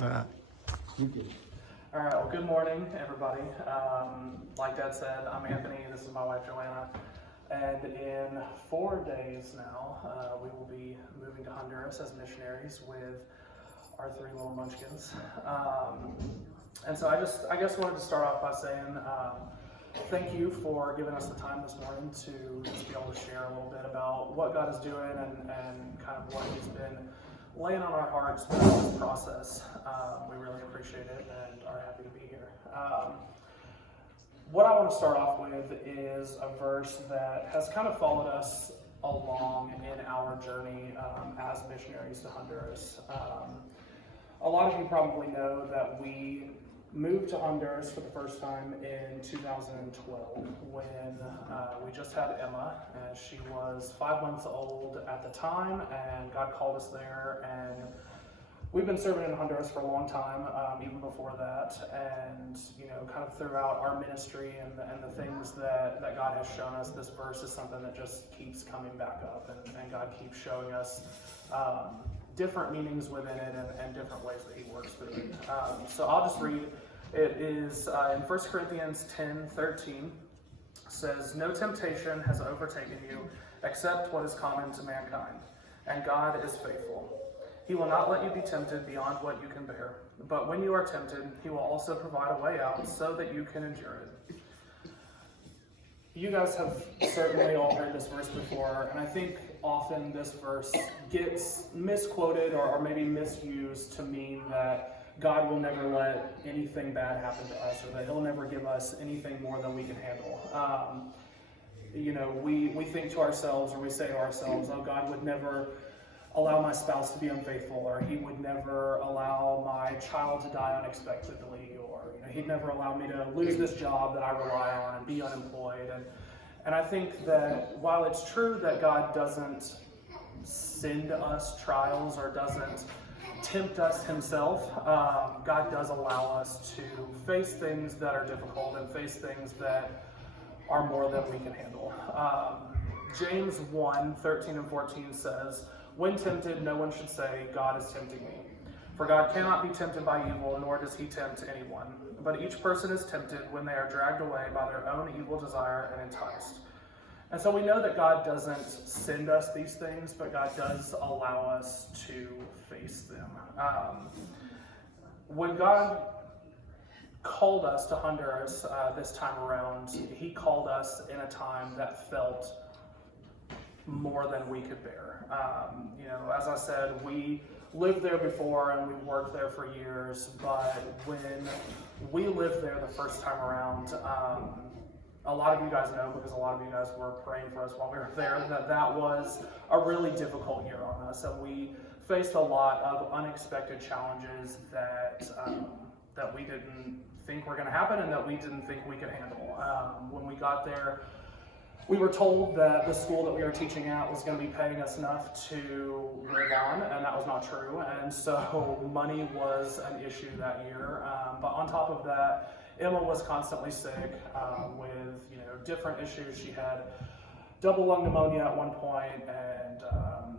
You did. All right, well, good morning, everybody. Like Dad said, I'm Anthony. This is my wife, Joanna. And in 4 days now, we will be moving to Honduras as missionaries with our 3 little munchkins. And so I guess wanted to start off by saying thank you for giving us the time this morning to just be able to share a little bit about what God is doing and kind of what He's been laying on our hearts throughout this process. We really appreciate it and are happy to be here. What I want to start off with is a verse that has kind of followed us along in our journey as missionaries to Honduras. A lot of you probably know that we moved to Honduras for the first time in 2012 when we just had Emma, and she was 5 months old at the time, and God called us there, and we've been serving in Honduras for a long time, even before that, and kind of throughout our ministry and the things that God has shown us, this verse is something that just keeps coming back up, and God keeps showing us different meanings within it and different ways that He works through it. So I'll just read. It is in 1 Corinthians 10:13. Says, "No temptation has overtaken you except what is common to mankind, and God is faithful. He will not let you be tempted beyond what you can bear. But when you are tempted, He will also provide a way out so that you can endure it." You guys have certainly all heard this verse before, and I think often this verse gets misquoted or maybe misused to mean that God will never let anything bad happen to us, or that He'll never give us anything more than we can handle. We think to ourselves, or we say to ourselves, oh, God would never allow my spouse to be unfaithful, or He would never allow my child to die unexpectedly, or He'd never allow me to lose this job that I rely on and be unemployed. And I think that while it's true that God doesn't send us trials or doesn't tempt us Himself, God does allow us to face things that are difficult and face things that are more than we can handle. James 1:13 and 14 says, "When tempted, no one should say, 'God is tempting me.' For God cannot be tempted by evil, nor does He tempt anyone. But each person is tempted when they are dragged away by their own evil desire and enticed." And so we know that God doesn't send us these things, but God does allow us to face them. When God called us to Honduras this time around, He called us in a time that felt more than we could bear. As I said, we lived there before and we worked there for years, but when we lived there the first time around, a lot of you guys know, because a lot of you guys were praying for us while we were there, that was a really difficult year on us, and we faced a lot of unexpected challenges that we didn't think were going to happen and that we didn't think we could handle. When we got there, we were told that the school that we were teaching at was going to be paying us enough to live on, and that was not true, and so money was an issue that year. But on top of that, Emma was constantly sick with different issues. She had double lung pneumonia at one point and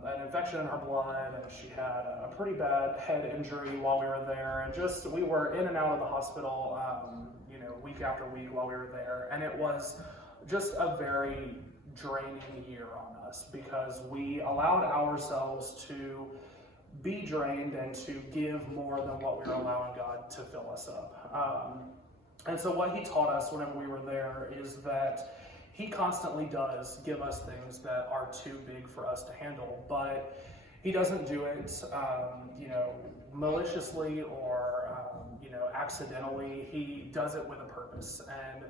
an infection in her blood, and she had a pretty bad head injury while we were there, and we were in and out of the hospital week after week while we were there, and it was just a very draining year on us because we allowed ourselves to be drained and to give more than what we were allowing God to fill us up. And so what He taught us whenever we were there is that He constantly does give us things that are too big for us to handle, but He doesn't do it, maliciously or, accidentally. He does it with a purpose. And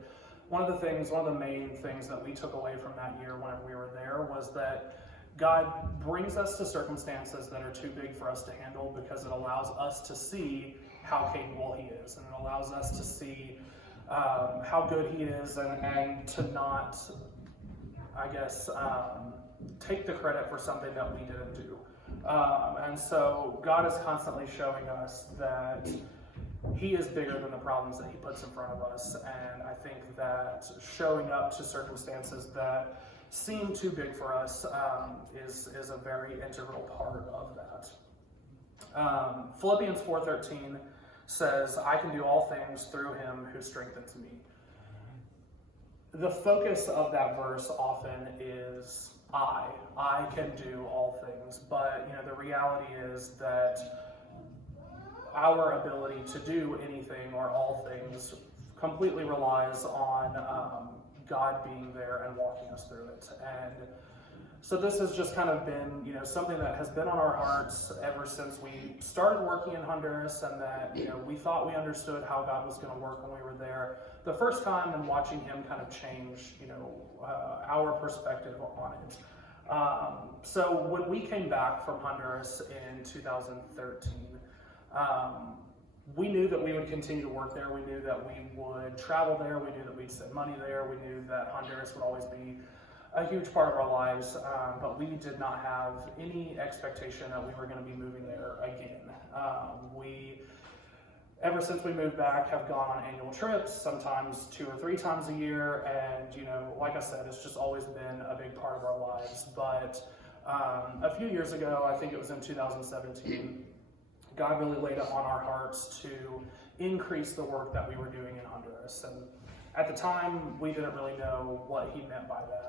one of the main things that we took away from that year whenever we were there was that God brings us to circumstances that are too big for us to handle because it allows us to see how capable He is, and it allows us to see how good He is, and to not, take the credit for something that we didn't do. And so God is constantly showing us that He is bigger than the problems that He puts in front of us, and I think that showing up to circumstances that seem too big for us is a very integral part of that. Philippians 4:13 says, I can do all things through him who strengthens me. The focus of that verse often is I can do all things, but the reality is that our ability to do anything or all things completely relies on God being there and walking us through it. And so this has just kind of been, something that has been on our hearts ever since we started working in Honduras, and that, we thought we understood how God was going to work when we were there the first time, and watching him kind of change, our perspective on it. So when we came back from Honduras in 2013, we knew that we would continue to work there. We knew that we would travel there. We knew that we'd send money there. We knew that Honduras would always be a huge part of our lives, but we did not have any expectation that we were going to be moving there again. We, ever since we moved back, have gone on annual trips, sometimes 2 or 3 times a year, and like I said, it's just always been a big part of our lives. But a few years ago, I think it was in 2017, God really laid it on our hearts to increase the work that we were doing in Honduras. And at the time, we didn't really know what he meant by that.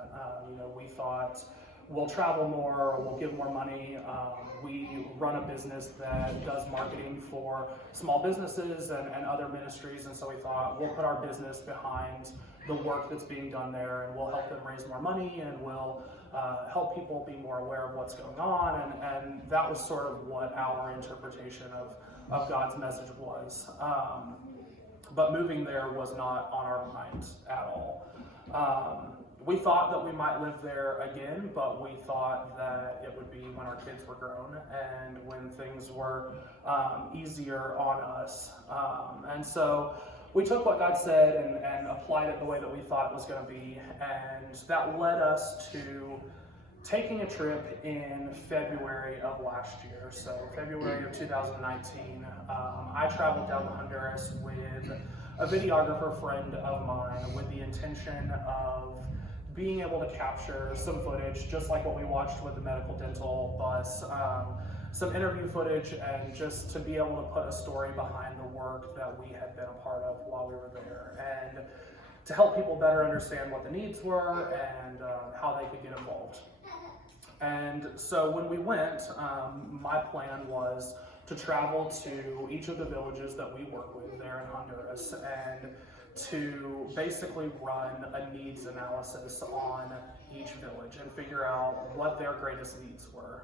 We thought, we'll travel more, we'll give more money. We run a business that does marketing for small businesses and other ministries, and so we thought, we'll put our business behind the work that's being done there, and we'll help them raise more money, and we'll help people be more aware of what's going on, and that was sort of what our interpretation of God's message was. But moving there was not on our minds at all. We thought that we might live there again, but we thought that it would be when our kids were grown and when things were easier on us. And so we took what God said and applied it the way that we thought it was going to be, and that led us to taking a trip in February of last year. So February of 2019, I traveled down to Honduras with a videographer friend of mine with the intention of being able to capture some footage, just like what we watched with the medical dental bus, some interview footage, and just to be able to put a story behind the work that we had been a part of while we were there, and to help people better understand what the needs were and how they could get involved. And so when we went, my plan was to travel to each of the villages that we work with there in Honduras and to basically run a needs analysis on each village and figure out what their greatest needs were.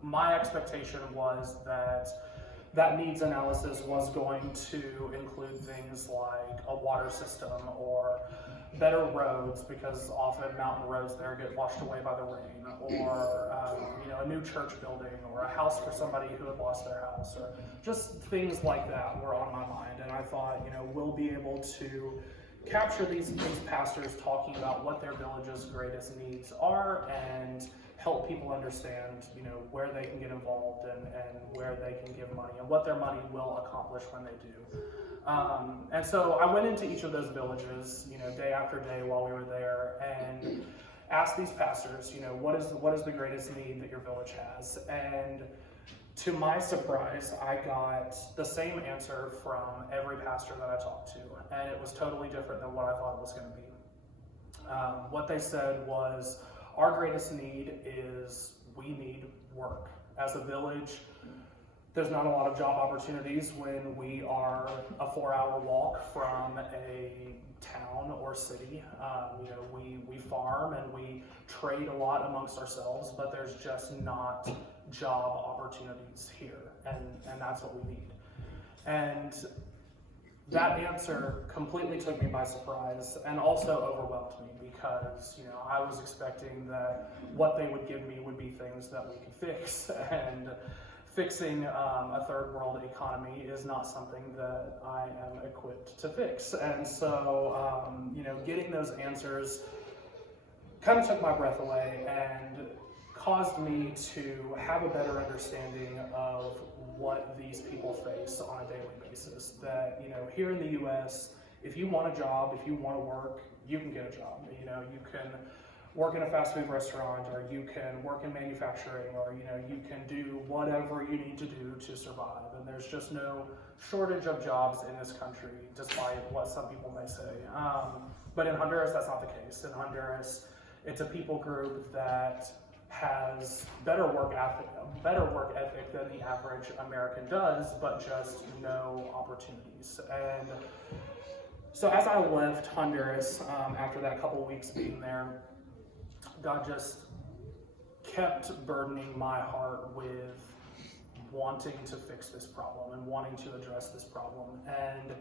My expectation was that needs analysis was going to include things like a water system or better roads, because often mountain roads there get washed away by the rain, or a new church building, or a house for somebody who had lost their house, or just things like that were on my mind. And I thought, we'll be able to capture these pastors talking about what their village's greatest needs are and help people understand, where they can get involved and where they can give money and what their money will accomplish when they do. And so I went into each of those villages, day after day while we were there, and asked these pastors, what is the greatest need that your village has? And to my surprise, I got the same answer from every pastor that I talked to, and it was totally different than what I thought it was going to be. What they said was, our greatest need is we need work. As a village, there's not a lot of job opportunities when we are a 4-hour walk from a town or city. We farm and we trade a lot amongst ourselves, but there's just not job opportunities here, and that's what we need. And that answer completely took me by surprise and also overwhelmed me, because I was expecting that what they would give me would be things that we could fix, and fixing a third world economy is not something that I am equipped to fix. And so getting those answers kind of took my breath away and caused me to have a better understanding of what these people face on a daily basis. That, here in the US, if you want a job, if you want to work, you can get a job. You can work in a fast food restaurant, or you can work in manufacturing, or you can do whatever you need to do to survive. And there's just no shortage of jobs in this country, despite what some people may say. But in Honduras, that's not the case. In Honduras, it's a people group that has better work ethic than the average American does, but just no opportunities. And so as I left Honduras, after that couple weeks being there, God just kept burdening my heart with wanting to fix this problem and wanting to address this problem. And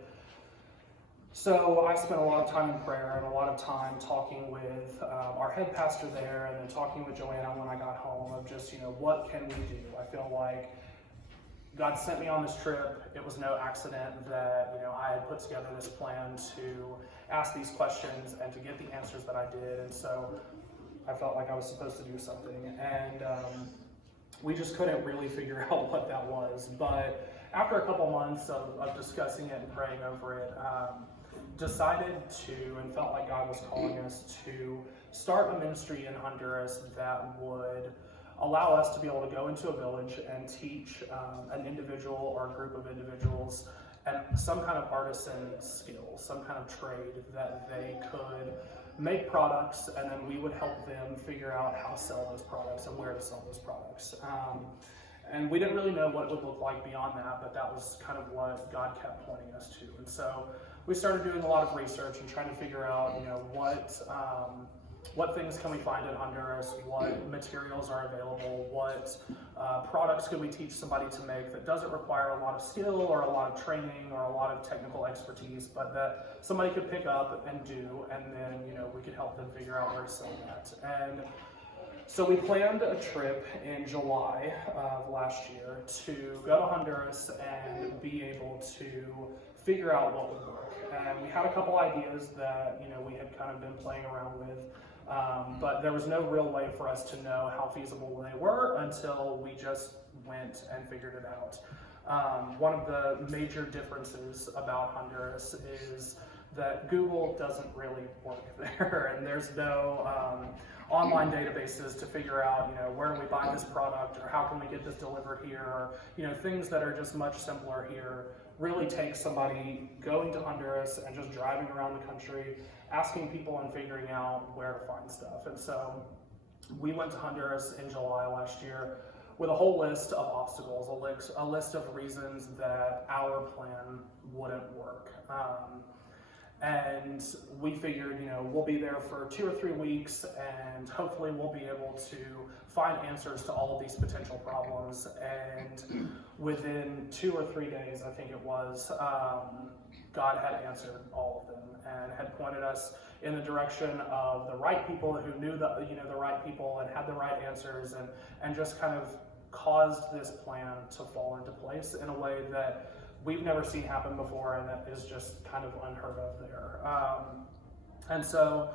so I spent a lot of time in prayer and a lot of time talking with our head pastor there, and then talking with Joanna when I got home of just, what can we do? I feel like God sent me on this trip. It was no accident that, I had put together this plan to ask these questions and to get the answers that I did. And so I felt like I was supposed to do something. And we just couldn't really figure out what that was. But after a couple months of discussing it and praying over it, decided to, and felt like God was calling us to start a ministry in Honduras that would allow us to be able to go into a village and teach an individual or a group of individuals and some kind of artisan skill, some kind of trade that they could make products, and then we would help them figure out how to sell those products and where to sell those products. And we didn't really know what it would look like beyond that, but that was kind of what God kept pointing us to. And so we started doing a lot of research and trying to figure out, what things can we find in Honduras, what materials are available, what products could we teach somebody to make that doesn't require a lot of skill or a lot of training or a lot of technical expertise, but that somebody could pick up and do, and then we could help them figure out where to sell that. And so we planned a trip in July of last year to go to Honduras and be able to figure out what would work. And we had a couple ideas that we had kind of been playing around with, but there was no real way for us to know how feasible they were until we just went and figured it out. One of the major differences about Honduras is that Google doesn't really work there, and there's no online databases to figure out, where do we buy this product, or how can we get this delivered here, or things that are just much simpler here. Really takes somebody going to Honduras and just driving around the country, asking people and figuring out where to find stuff. And so we went to Honduras in July last year with a whole list of obstacles, a list of reasons that our plan wouldn't work. And we figured, we'll be there for 2 or 3 weeks, and hopefully we'll be able to find answers to all of these potential problems. And within 2 or 3 days, I think it was, God had answered all of them and had pointed us in the direction of the right people who knew the right people and had the right answers, and just kind of caused this plan to fall into place in a way that we've never seen happen before, and that is just kind of unheard of there. And so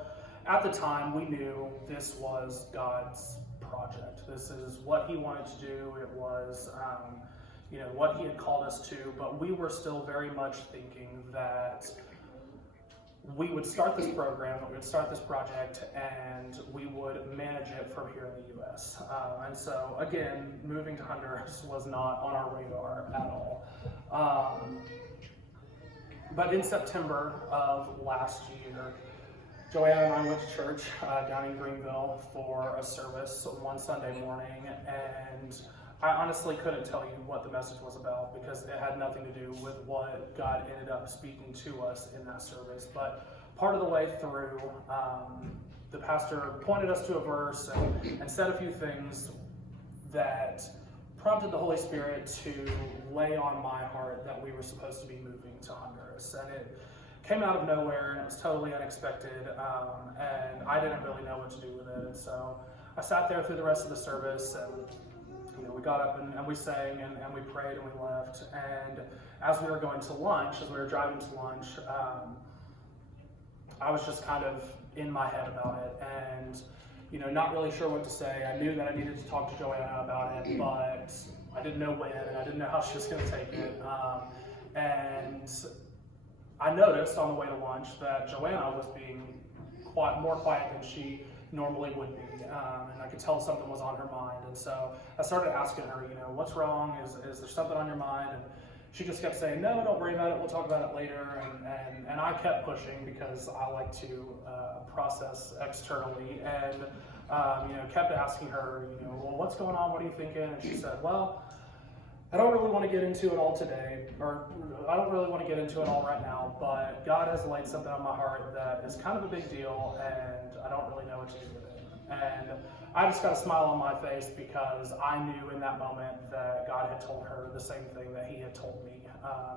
at the time, we knew this was God's project. This is what he wanted to do. It was what he had called us to, but we were still very much thinking that we would start this program, we would start this project, and we would manage it from here in the U.S. And so, again, moving to Honduras was not on our radar at all. But in September of last year, Joanna and I went to church down in Greenville for a service one Sunday morning, and I honestly couldn't tell you what the message was about because it had nothing to do with what God ended up speaking to us in that service. But part of the way through, the pastor pointed us to a verse and said a few things that prompted the Holy Spirit to lay on my heart that we were supposed to be moving to Honduras. And it came out of nowhere, and it was totally unexpected, and I didn't really know what to do with it. And so I sat there through the rest of the service, and we got up and we sang and we prayed and we left. And as we were going to lunch, as we were driving to lunch, I was just kind of in my head about it and, not really sure what to say. I knew that I needed to talk to Joanna about it, but I didn't know when, and I didn't know how she was going to take it. And I noticed on the way to lunch that Joanna was being more quiet than she normally would be, and I could tell something was on her mind. And so I started asking her, what's wrong? Is there something on your mind? And she just kept saying, no, don't worry about it. We'll talk about it later. And I kept pushing because I like to process externally, and kept asking her, well, what's going on? What are you thinking? And she said, well, I don't really want to get into it all today, or I don't really want to get into it all right now, but God has laid something on my heart that is kind of a big deal, and I don't really know what to do with it. And I just got a smile on my face because I knew in that moment that God had told her the same thing that he had told me.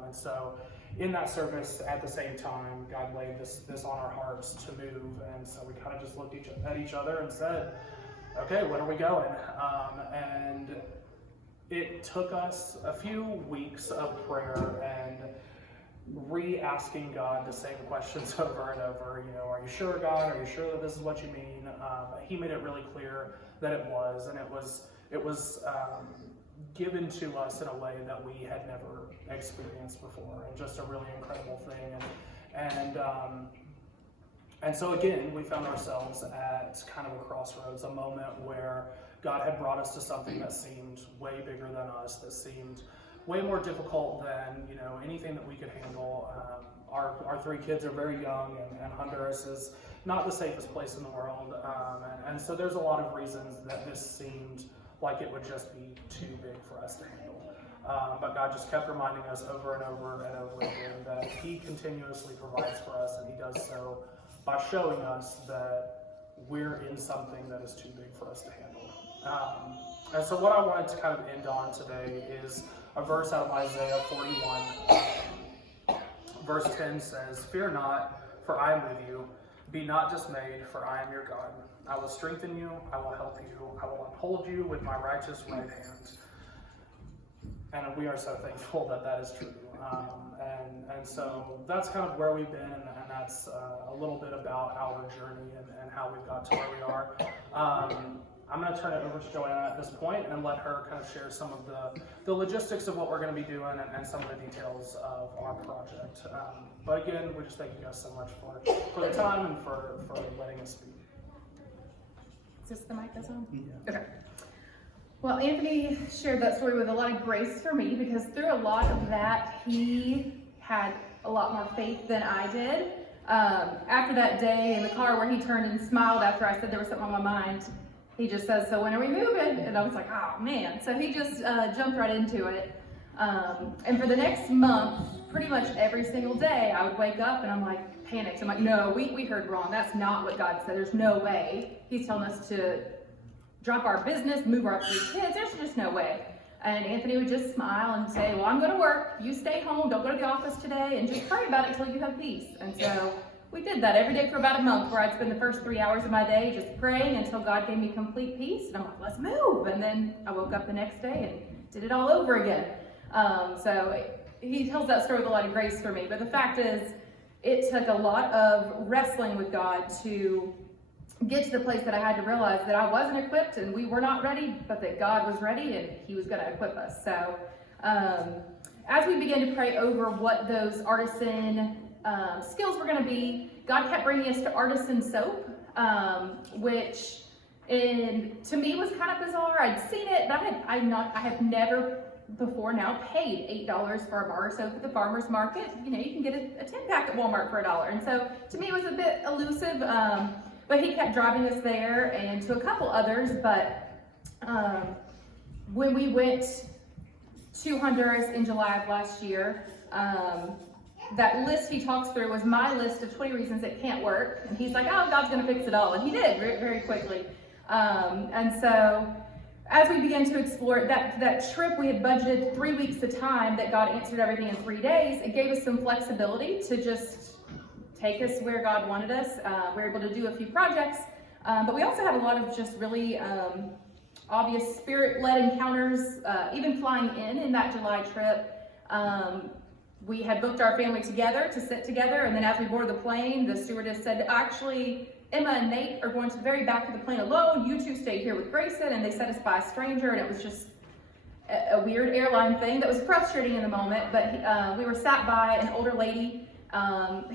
And so in that service, at the same time, God laid this on our hearts to move. And so we kind of just looked at each other and said, okay, when are we going? And it took us a few weeks of prayer and re-asking God the same questions over and over. Are you sure, God? Are you sure that this is what you mean? He made it really clear that it was, and it was given to us in a way that we had never experienced before, and just a really incredible thing. And so again, we found ourselves at kind of a crossroads, a moment where God had brought us to something that seemed way bigger than us, that seemed way more difficult than anything that we could handle. Our three kids are very young, and Honduras is not the safest place in the world, and so there's a lot of reasons that this seemed like it would just be too big for us to handle. But God just kept reminding us over and over and over again that he continuously provides for us, and he does so by showing us that we're in something that is too big for us to handle. And so what I wanted to kind of end on today is a verse out of Isaiah 41. Verse 10 says, "Fear not, for I am with you. Be not dismayed, for I am your God. I will strengthen you, I will help you, I will uphold you with my righteous right hand." And we are so thankful that that is true. And so that's kind of where we've been, and that's a little bit about our journey and how we've got to where we are. I'm going to turn it over to Joanna at this point and let her kind of share some of the logistics of what we're going to be doing and some of the details of our project. But again, we just thank you guys so much for the time and for letting us speak. Is this the mic that's on? Yeah. Okay. Well, Anthony shared that story with a lot of grace for me, because through a lot of that, he had a lot more faith than I did. After that day in the car where he turned and smiled after I said there was something on my mind, he just says, "So when are we moving?" And I was like, oh man. So he just jumped right into it. And for the next month, pretty much every single day, I would wake up and I'm like panicked. I'm like, no, we heard wrong. That's not what God said. There's no way. He's telling us to drop our business, move our 3 kids. There's just no way. And Anthony would just smile and say, well, I'm going to work. You stay home. Don't go to the office today, and just pray about it until you have peace. And so we did that every day for about a month, where I'd spend the first 3 hours of my day just praying until God gave me complete peace. And I'm like, let's move. And then I woke up the next day and did it all over again. So he tells that story with a lot of grace for me. But the fact is, it took a lot of wrestling with God to get to the place that I had to realize that I wasn't equipped and we were not ready, but that God was ready and he was going to equip us. So as we began to pray over what those artisan skills were going to be, God kept bringing us to artisan soap, which to me was kind of bizarre. I'd seen it, but I have never before now paid $8 for a bar of soap at the farmer's market. You can get a 10-pack at Walmart for $1. And so to me it was a bit elusive, but he kept driving us there and to a couple others. But when we went to Honduras in July of last year, that list he talks through was my list of 20 reasons it can't work. And he's like, oh, God's going to fix it all. And he did very, very quickly. And so as we began to explore that trip, we had budgeted 3 weeks of time that God answered everything in 3 days. It gave us some flexibility to just take us where God wanted us. We were able to do a few projects, but we also had a lot of just really obvious spirit-led encounters, even flying in that July trip. We had booked our family together to sit together, and then as we boarded the plane, the stewardess said, actually, Emma and Nate are going to the very back of the plane alone. You two stay here with Grayson, and they set us by a stranger, and it was just a weird airline thing that was frustrating in the moment, but we were sat by an older lady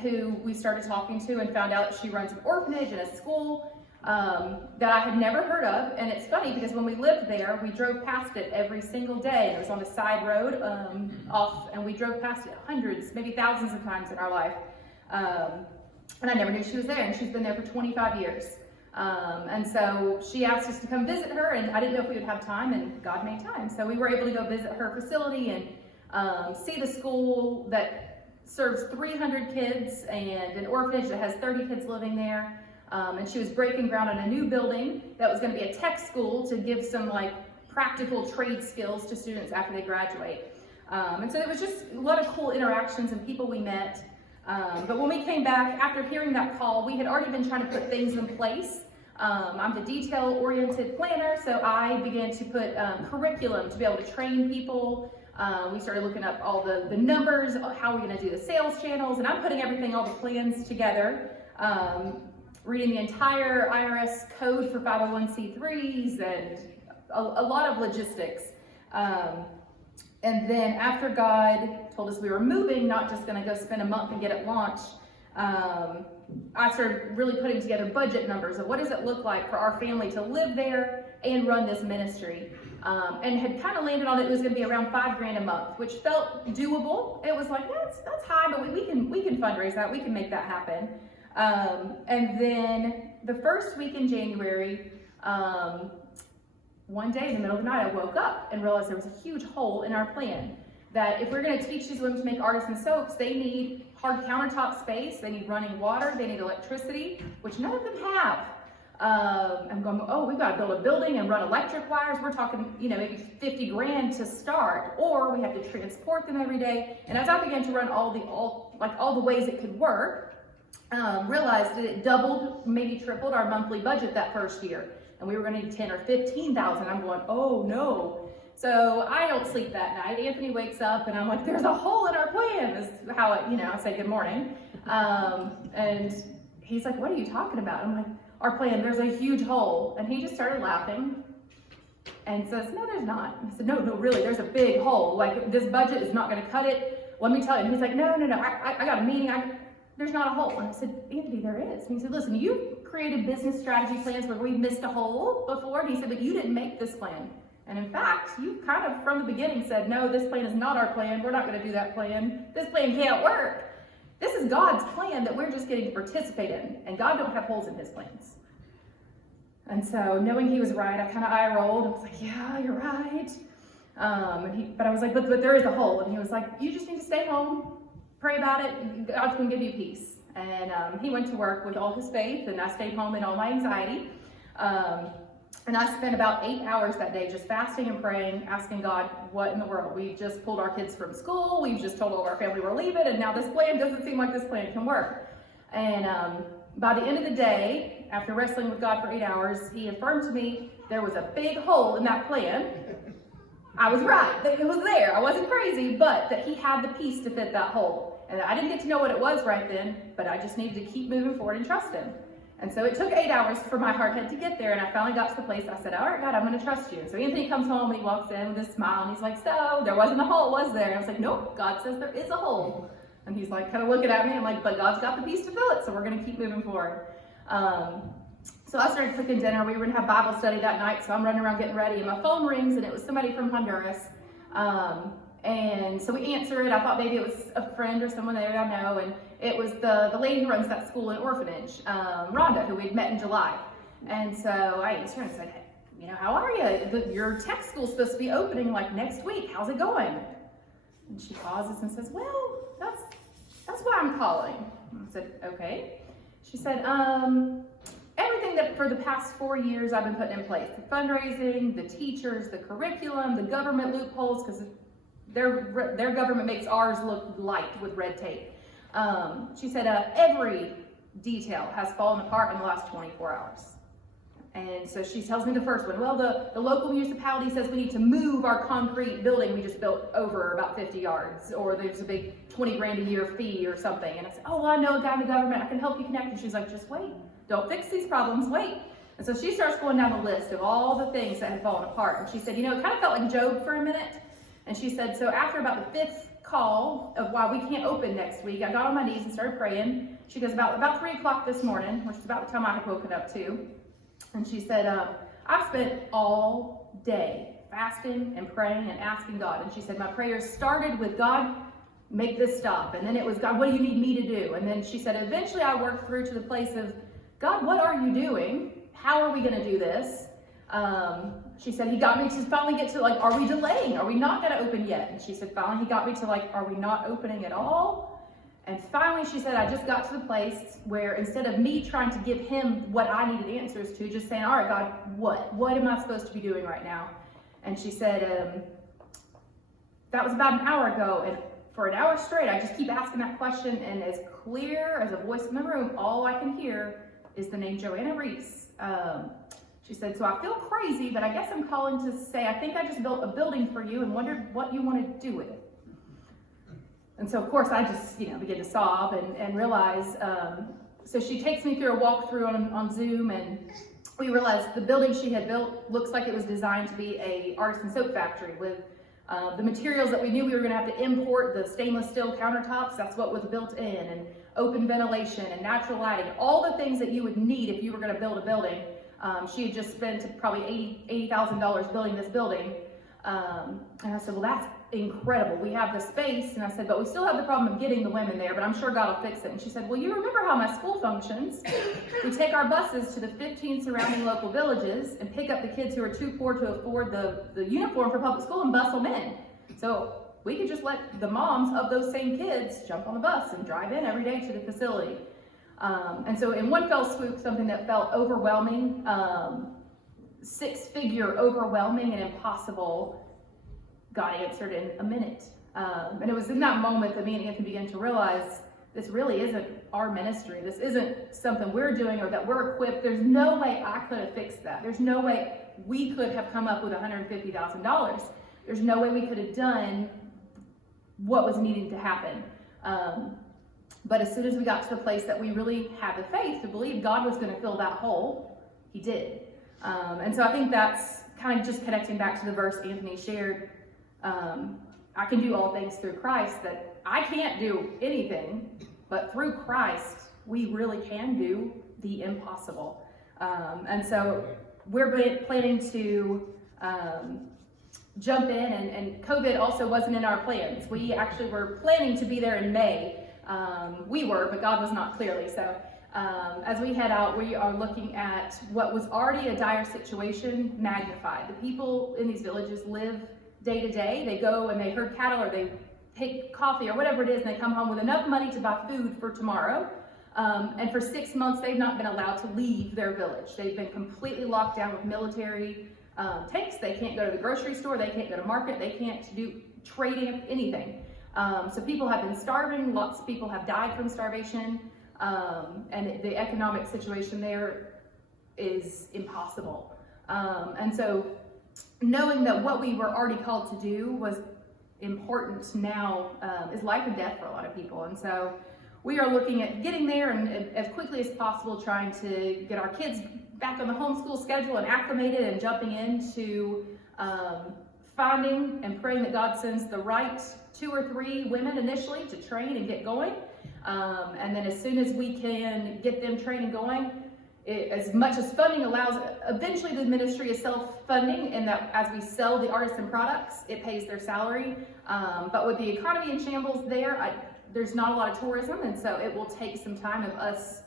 who we started talking to and found out that she runs an orphanage and a school. that I had never heard of. And it's funny because when we lived there, we drove past it every single day. It was on a side road and we drove past it hundreds, maybe thousands of times in our life. And I never knew she was there, and she's been there for 25 years. And so she asked us to come visit her, and I didn't know if we would have time, and God made time. So we were able to go visit her facility and see the school that serves 300 kids and an orphanage that has 30 kids living there. And she was breaking ground on a new building that was going to be a tech school to give some like practical trade skills to students after they graduate. And so there was just a lot of cool interactions and people we met. But when we came back, after hearing that call, we had already been trying to put things in place. I'm the detail-oriented planner, so I began to put curriculum to be able to train people. We started looking up all the numbers, how we're going to do the sales channels, and I'm putting everything, all the plans together. Reading the entire IRS code for 501c3s and a lot of logistics. And then after God told us we were moving, not just going to go spend a month and get it launched, I started really putting together budget numbers of what does it look like for our family to live there and run this ministry. And had kind of landed on it was going to be around $5,000 a month, which felt doable. It was like, that's high, but we can fundraise that. We can make that happen. And then the first week in January, one day in the middle of the night, I woke up and realized there was a huge hole in our plan. That if we're going to teach these women to make artisan soaps, they need hard countertop space, they need running water, they need electricity, which none of them have. I'm going, oh, we've got to build a building and run electric wires. We're talking, maybe 50 grand to start, or we have to transport them every day. And as I began to run all the ways it could work, realized that it doubled, maybe tripled our monthly budget that first year. And we were going to need 10 or 15,000. I'm going, oh no. So I don't sleep that night. Anthony wakes up and I'm like, there's a hole in our plan. This is how I say good morning. And he's like, what are you talking about? I'm like, our plan, there's a huge hole. And he just started laughing and says, no, there's not. I said, no, really, there's a big hole. Like, this budget is not going to cut it. Let me tell you. And he's like, no, I got a meeting. There's not a hole. And I said, Anthony, there is. And he said, listen, you've created business strategy plans where we've missed a hole before. And he said, but you didn't make this plan. And in fact, you kind of from the beginning said, no, this plan is not our plan. We're not going to do that plan. This plan can't work. This is God's plan that we're just getting to participate in. And God don't have holes in his plans. And so knowing he was right, I kind of eye rolled. I was like, yeah, you're right. But I was like, but there is a hole. And he was like, you just need to stay home. Pray about it. God's going to give you peace. And he went to work with all his faith, and I stayed home in all my anxiety. And I spent about 8 hours that day just fasting and praying, asking God, what in the world? We just pulled our kids from school. We've just told all of our family we're leaving, and now this plan doesn't seem like this plan can work. And by the end of the day, after wrestling with God for 8 hours, he affirmed to me there was a big hole in that plan. I was right, that it was there. I wasn't crazy, but that he had the piece to fit that hole. And I didn't get to know what it was right then, but I just needed to keep moving forward and trust him. And so it took 8 hours for my hard head to get there, and I finally got to the place I said, all right, God, I'm going to trust you. And so Anthony comes home, and he walks in with a smile, and he's like, so, there wasn't a hole, was there? And I was like, nope, God says there is a hole. And he's like, kind of looking at me, I'm like, but God's got the piece to fill it, so we're going to keep moving forward. So I started cooking dinner. We were going to have Bible study that night, so I'm running around getting ready, and my phone rings, and it was somebody from Honduras. And so we answered it. I thought maybe it was a friend or someone there I know, and it was the lady who runs that school and orphanage, Rhonda, who we'd met in July. And so I answered and said, hey, how are you? Your tech school's supposed to be opening like next week. How's it going? And she pauses and says, well, that's why I'm calling. I said, okay. She said, everything that for the past 4 years I've been putting in place, the fundraising, the teachers, the curriculum, the government loopholes, because their government makes ours look light with red tape. She said, every detail has fallen apart in the last 24 hours. And so she tells me the first one. Well, the local municipality says we need to move our concrete building we just built over about 50 yards, or there's a big 20 grand a year fee or something. And I said, oh, well, I know a guy in the government. I can help you connect. And she's like, just wait. Don't fix these problems. Wait. And so she starts going down the list of all the things that had fallen apart. And she said, it kind of felt like Job for a minute. And she said, so after about the 5th call of why we can't open next week, I got on my knees and started praying. She goes, about 3 o'clock this morning, which is about the time I had woken up too. And she said, I've spent all day fasting and praying and asking God. And she said, my prayers started with, God, make this stop. And then it was, God, what do you need me to do? And then she said, eventually I worked through to the place of, God, what are you doing? How are we going to do this? She said, he got me to finally get to, like, are we delaying? Are we not going to open yet? And she said, finally, he got me to, like, are we not opening at all? And finally, she said, I just got to the place where instead of me trying to give him what I needed answers to, just saying, all right, God, what am I supposed to be doing right now? And she said, that was about an hour ago. And for an hour straight, I just keep asking that question. And as clear as a voice in the room, all I can hear is the name Joanna Reese. She said, so I feel crazy, but I guess I'm calling to say, I think I just built a building for you and wondered what you want to do with it. And so, of course, I just, begin to sob and realize, so she takes me through a walkthrough on Zoom, and we realized the building she had built looks like it was designed to be a artisan soap factory with the materials that we knew we were going to have to import, the stainless steel countertops, that's what was built in, and open ventilation and natural lighting, all the things that you would need if you were going to build a building. She had just spent probably $80,000 building this building. And I said, well, that's incredible. We have the space. And I said, but we still have the problem of getting the women there, but I'm sure God will fix it. And she said, well, you remember how my school functions. We take our buses to the 15 surrounding local villages and pick up the kids who are too poor to afford the uniform for public school and bus them in. So we could just let the moms of those same kids jump on the bus and drive in every day to the facility. And so in one fell swoop, something that felt overwhelming, six-figure overwhelming and impossible, God answered in a minute. And it was in that moment that me and Anthony began to realize this really isn't our ministry. This isn't something we're doing or that we're equipped. There's no way I could have fixed that. There's no way we could have come up with $150,000. There's no way we could have done what was needing to happen. But as soon as we got to the place that we really had the faith to believe God was going to fill that hole, he did. And so I think that's kind of just connecting back to the verse Anthony shared. I can do all things through Christ, that I can't do anything, but through Christ, we really can do the impossible. And so we're planning to jump in, and COVID also wasn't in our plans. We actually were planning to be there in May. We were, but God was not clearly. So as we head out, we are looking at what was already a dire situation magnified. The people in these villages live day to day. They go and they herd cattle or they take coffee or whatever it is, and they come home with enough money to buy food for tomorrow. And for 6 months, they've not been allowed to leave their village. They've been completely locked down with military tanks. They can't go to the grocery store. They can't go to market. They can't do trading, anything. So people have been starving. Lots of people have died from starvation. And the economic situation there is impossible. And so knowing that what we were already called to do was important now is life and death for a lot of people. And so we are looking at getting there and as quickly as possible trying to get our kids back on the homeschool schedule and acclimated and jumping into finding and praying that God sends the right 2 or 3 women initially to train and get going. And then as soon as we can get them trained and going, as much as funding allows, eventually the ministry is self-funding in that as we sell the artisan products, it pays their salary. But with the economy in shambles there's not a lot of tourism, and so it will take some time of us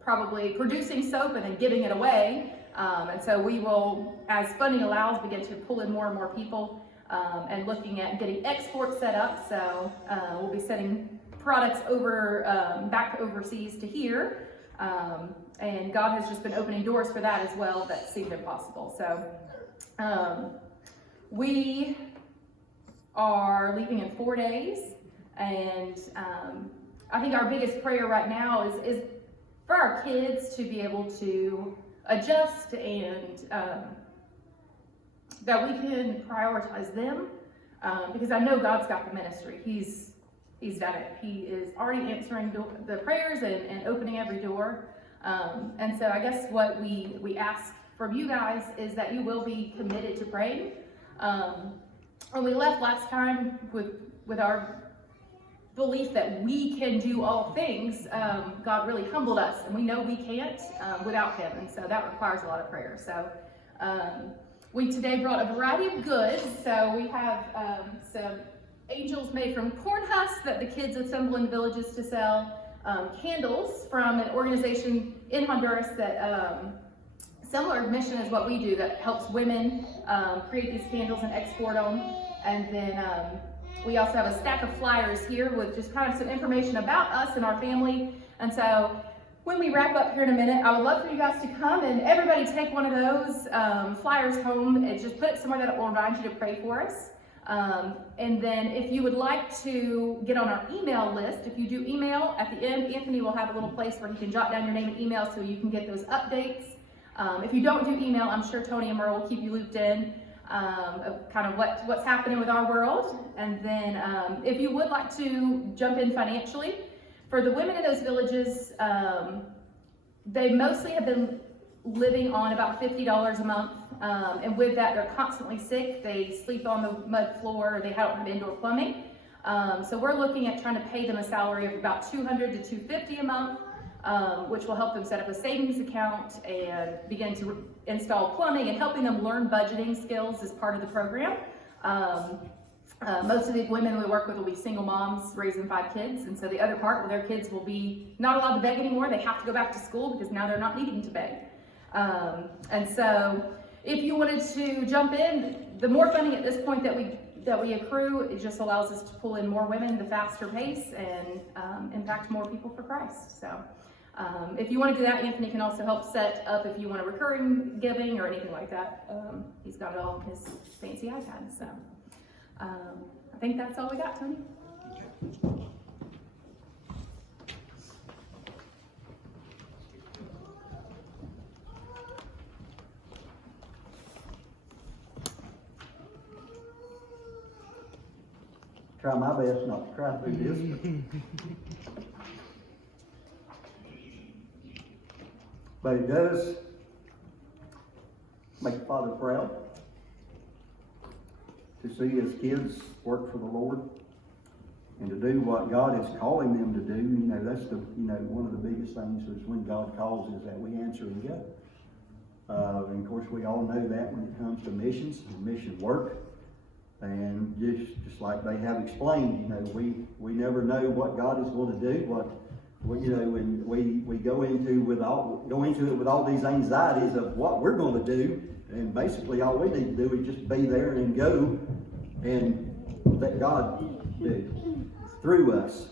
probably producing soap and then giving it away. And so we will, as funding allows, begin to pull in more and more people and looking at getting exports set up. So we'll be sending products over back overseas to here. And God has just been opening doors for that as well that seemed impossible. So we are leaving in 4 days, and I think our biggest prayer right now is for our kids to be able to adjust and that we can prioritize them, because I know God's got the ministry. He's done it. He is already answering the prayers and opening every door. And so I guess what we ask from you guys is that you will be committed to praying. When we left last time with our belief that we can do all things, God really humbled us, and we know we can't without him, and so that requires a lot of prayer. So we today brought a variety of goods. So we have some angels made from corn husks that the kids assemble in villages to sell, candles from an organization in Honduras that similar mission as what we do, that helps women create these candles and export them. And then we also have a stack of flyers here with just kind of some information about us and our family. And so when we wrap up here in a minute, I would love for you guys to come and everybody take one of those flyers home and just put it somewhere that will remind you to pray for us. And then if you would like to get on our email list, if you do email, at the end, Anthony will have a little place where he can jot down your name and email so you can get those updates. If you don't do email, I'm sure Tony and Merle will keep you looped in of kind of what's happening with our world. And then if you would like to jump in financially, for the women in those villages, they mostly have been living on about $50 a month. And with that, they're constantly sick. They sleep on the mud floor. They don't have indoor plumbing. So we're looking at trying to pay them a salary of about $200 to $250 a month, which will help them set up a savings account and begin to install plumbing, and helping them learn budgeting skills as part of the program. Most of the women we work with will be single moms raising 5 kids, and so the other part where their kids will be not allowed to beg anymore. They have to go back to school because now they're not needing to beg. And so if you wanted to jump in, the more funding at this point that we accrue, it just allows us to pull in more women at a faster pace and impact more people for Christ. So if you want to do that, Anthony can also help set up if you want a recurring giving or anything like that. He's got it all in his fancy iPad. So I think that's all we got, Tony. Try my best not to cry through this. But it does make the Father proud to see his kids work for the Lord and to do what God is calling them to do. You know, that's one of the biggest things is when God calls is that we answer and go. And of course we all know that when it comes to missions and mission work. And just like they have explained, you know, we never know what God is going to do. And we go into it with all these anxieties of what we're going to do, and basically all we need to do is just be there and go and let God do through us.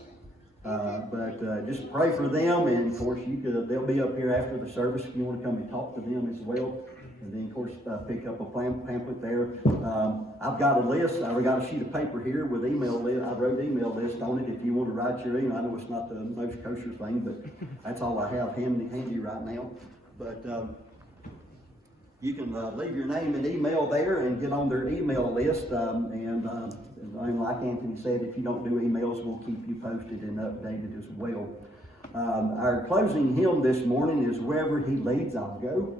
But just pray for them, and of course they'll be up here after the service if you want to come and talk to them as well. And then, of course, pick up a pamphlet there. I've got a list. I've got a sheet of paper here with email list. I wrote email list on it if you want to write your email. I know it's not the most kosher thing, but that's all I have handy right now. But you can leave your name and email there and get on their email list. And like Anthony said, if you don't do emails, we'll keep you posted and updated as well. Our closing hymn this morning is "Wherever He Leads, I'll Go."